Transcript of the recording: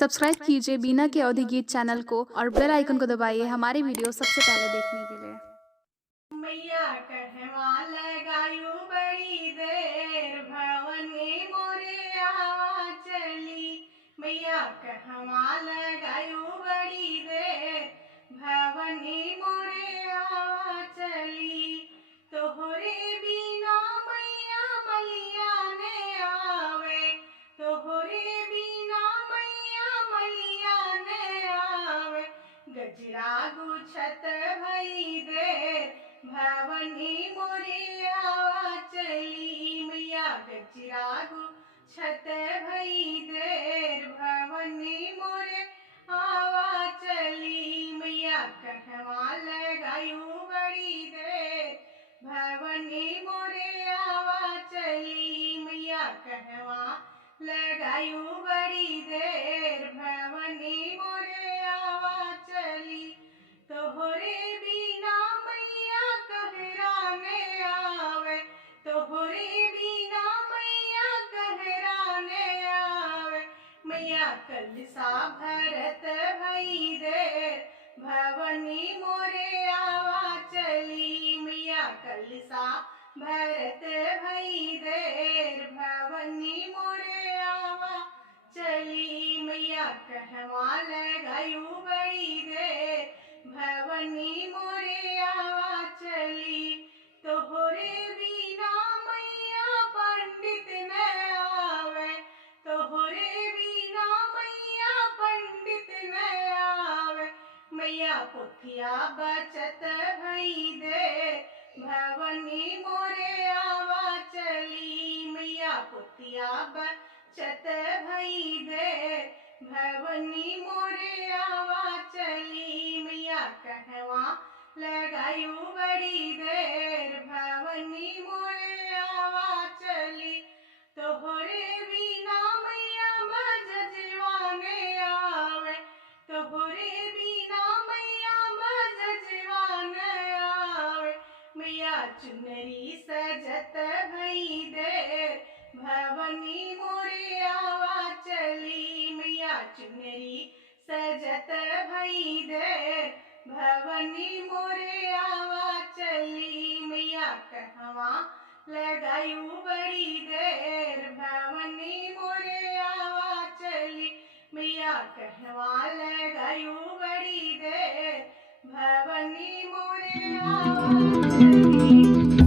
Subscribe कीजिए बीना के अवधि गीत चैनल को और बेल आइकन को दबाइए हमारी वीडियो सबसे पहले देखने के लिए। मैया कहवा लगायू बड़ी देर भवनी मोरे आवा चली। मैया कहवा लगायू बड़ी देर भवनी मोरे आवा चली। तोहरे बिना मैया मलिया ने आवे, तोहरे बिना मैया मलिया ने आवे। गजरा गुछत भई देर भवनी मोरे आवा चली। मैया गजरा गुछत भई देर भवनी मोरे आवा चली। मैया कहवा लगायू बड़ी देर भवनी मोरे आवा चली। मैया कहवा लगायू बड़ी देर भवनी मोरे आवा चली। तोहरे बिना मैया कहराने आवे, तोहरे बिना मैया कहराने आवे। मैया कलसा भरत भई देर भवनी मोरे आवा चली। मैया कलसा भरत भई देर भवनी मोरे आवा चली। मैया कहवा लगायू बड़ी देर भवनी मोरे आवा चली। तोहरे बिना मैया पंडित न आवे, तोहरे बिना मैया पंडित न आवे। मैया पोथिया बचत भई देर भवनी मोरे आवा चली। मैया पोथिया बचत भई देर भवनी मोरे आवा चली। मैया कहवा लगायू बड़ी देर भवनी मोरे आवा चली। तोहरे बिना मैया मजजवाने आवे, तोहरे बिना मैया मजजवाने आवे। मैया चुनरी सजत भई देर भवनी मोरे आवा चली। मैया चुनरी सजत भई देर भवनी मोरे आवा चली। मैया कहवा लगायू बड़ी देर भवनी मोरे आवा चली। मैया कहवा लगायू बड़ी देर भवनी मोरे आवा चली।